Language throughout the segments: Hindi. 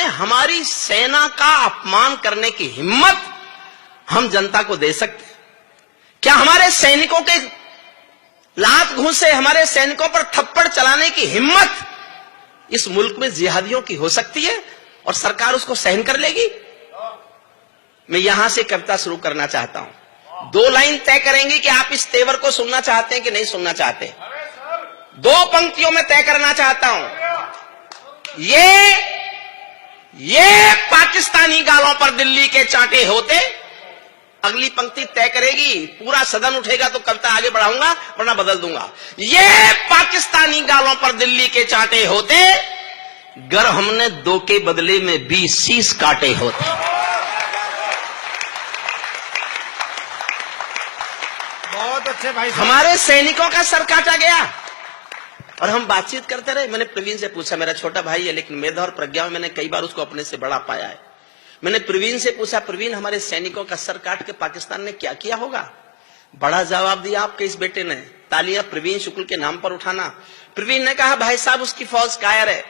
में हमारी सेना का अपमान करने की हिम्मत हम जनता को दे सकते हैं? क्या हमारे सैनिकों के लात घूंसे, हमारे सैनिकों पर थप्पड़ चलाने की हिम्मत इस मुल्क में जिहादियों की हो सकती है और सरकार उसको सहन कर लेगी? मैं यहां से कविता शुरू करना चाहता हूं। 2 लाइन तय करेंगे कि आप इस तेवर को सुनना चाहते हैं कि नहीं सुनना चाहते। 2 पंक्तियों में तय करना चाहता हूं। ये पाकिस्तानी गालों पर दिल्ली के चांटे होते। अगली पंक्ति तय करेगी, पूरा सदन उठेगा तो कविता आगे बढ़ाऊंगा, वरना बदल दूंगा। ये पाकिस्तानी गालों पर दिल्ली के चांटे होते, गर हमने 2 के बदले में 20 शीश काटे होते। बहुत अच्छे भाई। हमारे सैनिकों का सर काटा गया और हम बातचीत करते रहे। मैंने प्रवीण से पूछा, मेरा छोटा भाई है लेकिन मेधा और प्रज्ञा में मैंने कई बार उसको अपने से बड़ा पाया है। मैंने प्रवीण से पूछा, प्रवीण हमारे सैनिकों का सर काट के पाकिस्तान ने क्या किया होगा? बड़ा जवाब दिया आपके इस बेटे ने। तालियां प्रवीण शुक्ल के नाम पर उठाना। प्रवीण ने कहा, भाई साहब उसकी फौज कायर है।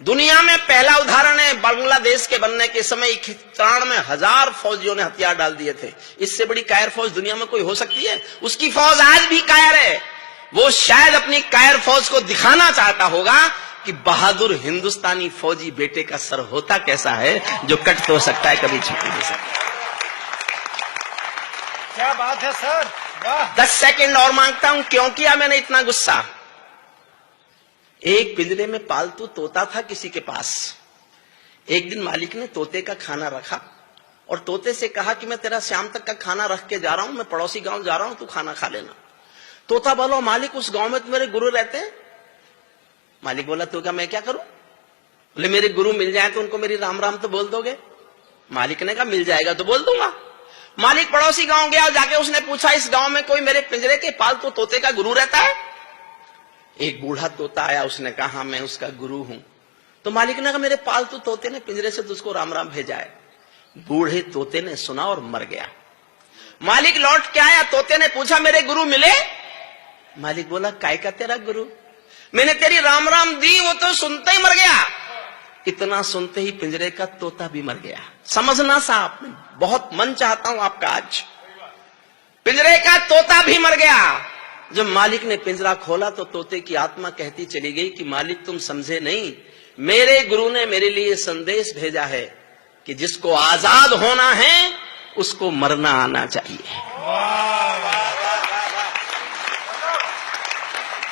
दुनिया में पहला उदाहरण है, बांग्लादेश के बनने के समय 93 में 1000 फौजियों ने हथियार डाल दिए थे। इससे बड़ी कायर फौज दुनिया में कोई हो सकती है? उसकी फौज आज भी कायर है। वो शायद अपनी कायर फौज को दिखाना चाहता होगा कि बहादुर हिंदुस्तानी फौजी बेटे का सर होता कैसा है, जो कट तो सकता है, कभी झुक नहीं सकता। क्या बात है सर, वाह। 10 सेकंड और मांगता हूं। क्यों किया मैंने इतना गुस्सा? एक पिंजरे में पालतू तोता था किसी के पास। एक दिन मालिक ने तोते का खाना रखा और तोते से कहा कि मैं तेरा शाम तक का खाना रख के जा रहा हूं, मैं पड़ोसी गांव जा रहा हूं, तू खाना खा लेना। तोता बोला, मालिक उस गांव में तो मेरे गुरु रहते हैं। मालिक बोला, तो क्या मैं क्या करूं? बोले, मेरे गुरु मिल जाए तो उनको मेरी राम राम तो बोल दोगे? मालिक ने कहा, मिल जाएगा तो बोल दूंगा। मालिक पड़ोसी गांव गया और जाके उसने पूछा, इस गांव में कोई मेरे पिंजरे के पालतू तोते का गुरु रहता है? एक बूढ़ा तोता आया, उसने कहा, हाँ मैं उसका गुरु हूं। तो मालिक ने कहा, मेरे पालतू तोते ने पिंजरे से तुझको राम राम भेजा है। बूढ़े तोते ने सुना और मर गया। मालिक लौट के आया, तोते ने पूछा, मेरे गुरु मिले? मालिक बोला, काय का तेरा गुरु? मैंने तेरी राम राम दी, वो तो सुनते ही मर गया। इतना सुनते ही पिंजरे का तोता भी मर गया। समझना साहब, बहुत मन चाहता हूं आपका आज। पिंजरे का तोता भी मर गया। जब मालिक ने पिंजरा खोला तो तोते की आत्मा कहती चली गई कि मालिक तुम समझे नहीं, मेरे गुरु ने मेरे लिए संदेश भेजा है कि जिसको आजाद होना है उसको मरना आना चाहिए।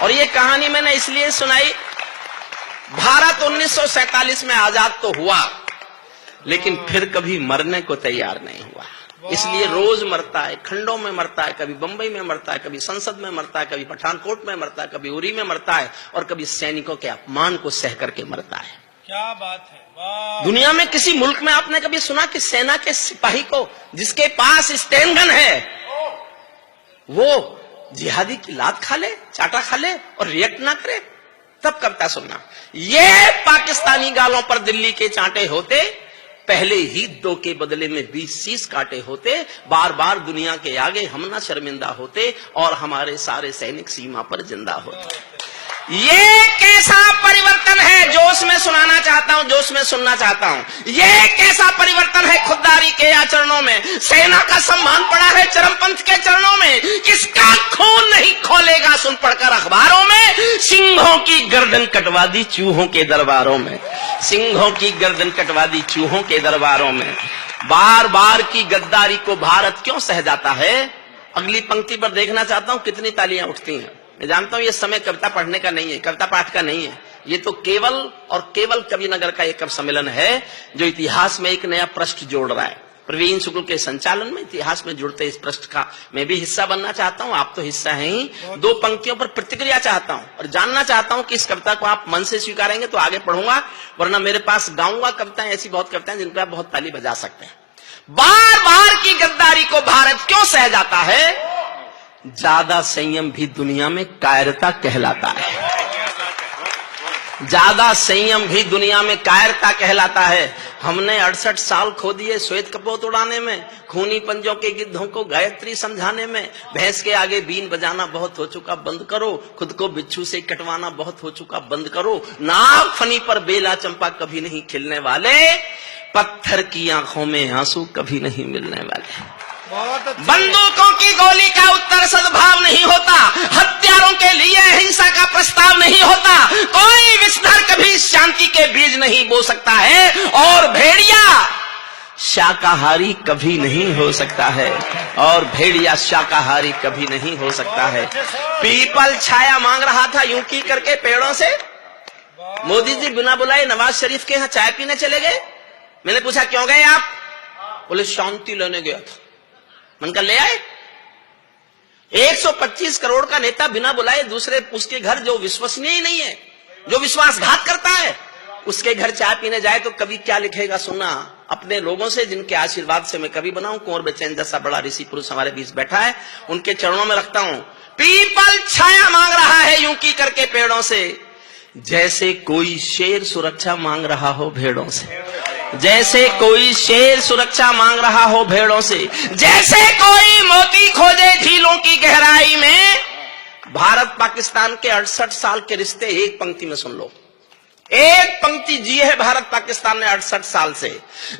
और ये कहानी मैंने इसलिए सुनाई, भारत 1947 में आजाद तो हुआ लेकिन फिर कभी मरने को तैयार नहीं हुआ। इसलिए रोज मरता है, खंडों में मरता है, कभी बंबई में मरता है, कभी संसद में मरता है, कभी पठानकोट में मरता है, कभी उरी में मरता है और कभी सैनिकों के अपमान को सह करके मरता है। क्या बात है, वाह। दुनिया में किसी मुल्क में आपने कभी सुना कि सेना के सिपाही को जिसके पास स्टेन गन है वो जिहादी की लात खा ले, चाटा खा ले और रिएक्ट ना करे? तब कविता सुनना। ये पाकिस्तानी गालों पर दिल्ली के चांटे होते, पहले ही 2 के बदले में 20 शीश काटे होते। बार बार दुनिया के आगे हम ना शर्मिंदा होते और हमारे सारे सैनिक सीमा पर जिंदा होते। ये कैसा परिवर्तन है, जोश में सुनाना चाहता हूं, जोश में सुनना चाहता हूं। ये कैसा परिवर्तन है खुददारी के आचरणों में। सेना का सम्मान पड़ा है चरमपंथ के चरणों में। किसका खून नहीं खोलेगा सुन पढ़कर अखबारों में। सिंहों की गर्दन कटवा दी चूहों के दरबारों में। सिंहों की गर्दन कटवा दी चूहों के दरबारों में। बार बार की गद्दारी को भारत क्यों सह जाता है? अगली पंक्ति पर देखना चाहता हूं कितनी तालियां उठती हैं। मैं जानता हूं ये समय कविता पढ़ने का नहीं है, कविता पाठ का नहीं है। ये तो केवल और केवल कविनगर का एक कवि सम्मेलन है जो इतिहास में एक नया पृष्ठ जोड़ रहा है। प्रवीण शुक्ल के संचालन में इतिहास में जुड़ते इस पृष्ठ का मैं भी हिस्सा बनना चाहता हूं। आप तो हिस्सा हैं ही। 2 पंक्तियों पर प्रतिक्रिया चाहता हूं और जानना चाहता हूं कि इस कविता को आप मन से स्वीकारेंगे तो आगे पढ़ूंगा, वरना मेरे पास गाऊंगा कविताएं, ऐसी बहुत कविताएं जिन पर आप बहुत ताली बजा सकते हैं। बार बार की गद्दारी को भारत क्यों सह जाता है? ज्यादा संयम भी दुनिया में कायरता कहलाता है। ज्यादा संयम भी दुनिया में कायरता कहलाता है। हमने 68 साल खो दिए श्वेत कपोत उड़ाने में, खूनी पंजों के गिद्धों को गायत्री समझाने में। भैंस के आगे बीन बजाना बहुत हो चुका, बंद करो। खुद को बिच्छू से कटवाना बहुत हो चुका, बंद करो। नाग फनी पर बेला चंपा कभी नहीं खिलने वाले, पत्थर की आंखों में आंसू कभी नहीं मिलने वाले। बहुत अच्छे। बंदूकों की गोली का उत्तर सद्भाव नहीं होता, हत्यारों के लिए हिंसा का प्रस्ताव नहीं होता। कोई विषधर कभी शांति के बीज नहीं बो सकता है, और भेड़िया शाकाहारी कभी नहीं हो सकता है, और भेड़िया शाकाहारी कभी नहीं हो सकता है। पीपल छाया मांग रहा था यूं की करके पेड़ों से। मोदी जी बिना बुलाए नवाज शरीफ के यहाँ चाय पीने चले गए। मैंने पूछा क्यों गए आप? बोले शांति लेने गया था। मन का ले आए। 125 करोड़ का नेता बिना बुलाए दूसरे उसके घर, जो विश्वसनीय ही नहीं है, जो विश्वासघात करता है, उसके घर चाय पीने जाए तो कभी क्या लिखेगा सुना। अपने लोगों से जिनके आशीर्वाद से मैं कभी बनाऊं, कुंवर बेचैन जैसा बड़ा ऋषि पुरुष हमारे बीच बैठा है, उनके चरणों में रखता हूं। पीपल छाया मांग रहा है यूं की करके पेड़ों से, जैसे कोई शेर सुरक्षा मांग रहा हो भेड़ों से। जैसे कोई शेर सुरक्षा मांग रहा हो भेड़ों से, जैसे कोई मोती खोजे झीलों की गहराई में। भारत पाकिस्तान के 68 साल के रिश्ते एक पंक्ति में सुन लो। एक पंक्ति जी है भारत पाकिस्तान ने 68 साल से।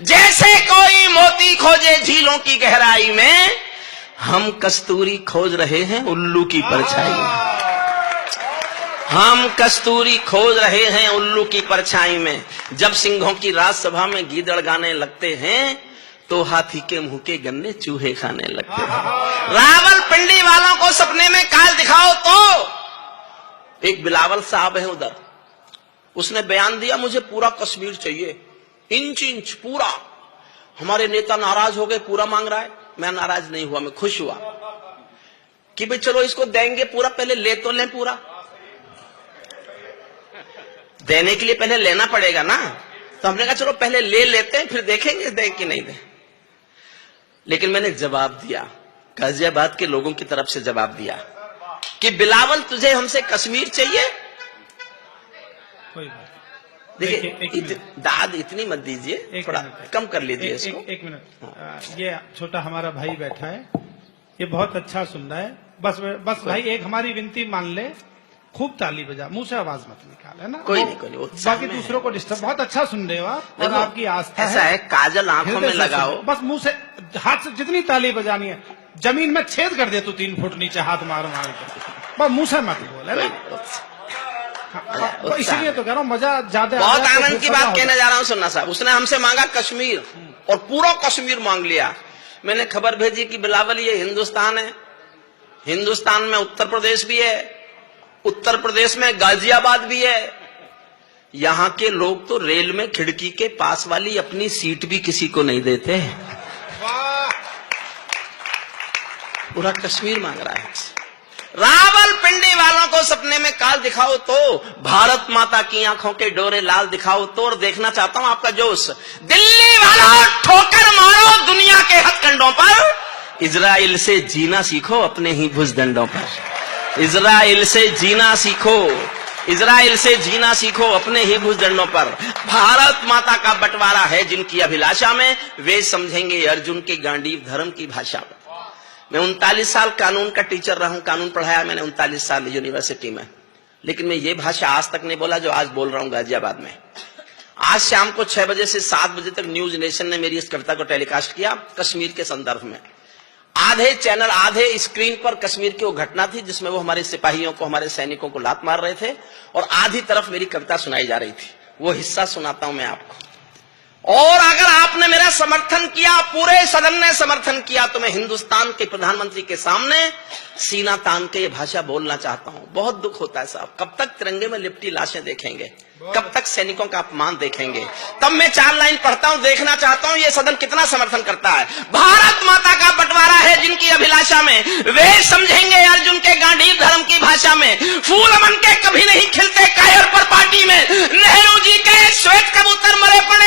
जैसे कोई मोती खोजे झीलों की गहराई में, हम कस्तूरी खोज रहे हैं उल्लू की परछाई में। हम कस्तूरी खोज रहे हैं उल्लू की परछाई में। जब सिंहों की राजसभा में गीदड़ गाने लगते हैं, तो हाथी के मुंह के गन्ने चूहे खाने लगते हैं। रावलपिंडी वालों को सपने में काल दिखाओ तो। एक बिलावल साहब है उधर, उसने बयान दिया मुझे पूरा कश्मीर चाहिए, इंच इंच पूरा। हमारे नेता नाराज हो गए, पूरा मांग रहा है। मैं नाराज नहीं हुआ, मैं खुश हुआ कि भाई चलो इसको देंगे पूरा, पहले ले तो लें पूरा। देने के लिए पहले लेना पड़ेगा ना, तो हमने कहा चलो पहले ले लेते हैं, फिर देखेंगे दे कि नहीं दे। लेकिन मैंने जवाब दिया, गाजियाबाद के लोगों की तरफ से जवाब दिया कि बिलावल तुझे हमसे कश्मीर चाहिए। देखिए दाद इतनी मत दीजिए, थोड़ा कम कर लीजिए इसको। एक मिनट, ये छोटा हमारा भाई बैठा है, ये बहुत अच्छा सुन रहा है। बस भाई एक हमारी विनती मान ले, खूब ताली बजा, मुंह से आवाज मत निकाल, है ना। कोई नहीं, बाकी दूसरों को डिस्टर्ब। बहुत अच्छा सुन रहे हो आप, और आपकी आस्था ऐसा है, काजल आंखों में लगाओ। बस मुंह से, हाथ से जितनी ताली बजानी है, जमीन में छेद कर दे तू 3 फुट नीचे हाथ मार मार के, बस मुंह से मत बोल, है ना। इसीलिए तो कह रहा हूँ मजा ज्यादा। बहुत आनंद की बात कहने जा रहा हूँ सुनना साहब। उसने हमसे मांगा कश्मीर, और पूरा कश्मीर मांग लिया। मैंने खबर भेजी कि बिलावल ये हिंदुस्तान है, हिंदुस्तान में उत्तर प्रदेश भी है, उत्तर प्रदेश में गाजियाबाद भी है। यहां के लोग तो रेल में खिड़की के पास वाली अपनी सीट भी किसी को नहीं देते। पूरा कश्मीर मांग रहा है। रावलपिंडी वालों को सपने में काल दिखाओ तो, भारत माता की आंखों के डोरे लाल दिखाओ तो। और देखना चाहता हूं आपका जोश। दिल्ली वालों ठोकर मारो दुनिया के हथकंडों पर, इजराइल से जीना सीखो अपने ही भुजदंडों पर। इजराइल से जीना सीखो, इजराइल से जीना सीखो अपने ही भुजदंडों पर। भारत माता का बंटवारा है जिनकी अभिलाषा में, वे समझेंगे अर्जुन के गांडीव धर्म की भाषा में। मैं 39 साल कानून का टीचर रहा हूं, कानून पढ़ाया मैंने 39 साल यूनिवर्सिटी में, लेकिन मैं ये भाषा आज तक नहीं बोला जो आज बोल रहा हूं गाजियाबाद में। आज शाम को 6 बजे से 7 बजे तक न्यूज नेशन ने मेरी इस कविता को टेलीकास्ट किया कश्मीर के संदर्भ में। आधे चैनल, आधे स्क्रीन पर कश्मीर की वो घटना थी जिसमें वो हमारे सिपाहियों को, हमारे सैनिकों को लात मार रहे थे, और आधी तरफ मेरी कविता सुनाई जा रही थी। वो हिस्सा सुनाता हूं मैं आपको। और अगर आपने मेरा समर्थन किया, पूरे सदन ने समर्थन किया, तो मैं हिंदुस्तान के प्रधानमंत्री के सामने सीना तान के ये भाषा बोलना चाहता हूं। बहुत दुख होता है साहब, कब तक तिरंगे में लिपटी लाशें देखेंगे, कब तक सैनिकों का अपमान देखेंगे। तब मैं 4 लाइन पढ़ता हूं, देखना चाहता हूं ये सदन कितना समर्थन करता है। भारत माता का बंटवारा है जिनकी अभिलाषा में, वे समझेंगे अर्जुन के गांडीव धर्म की भाषा में। फूल मन के कभी नहीं खिलते कायर पर पार्टी में, नेहरू जी के श्वेत कबूतर मरे पर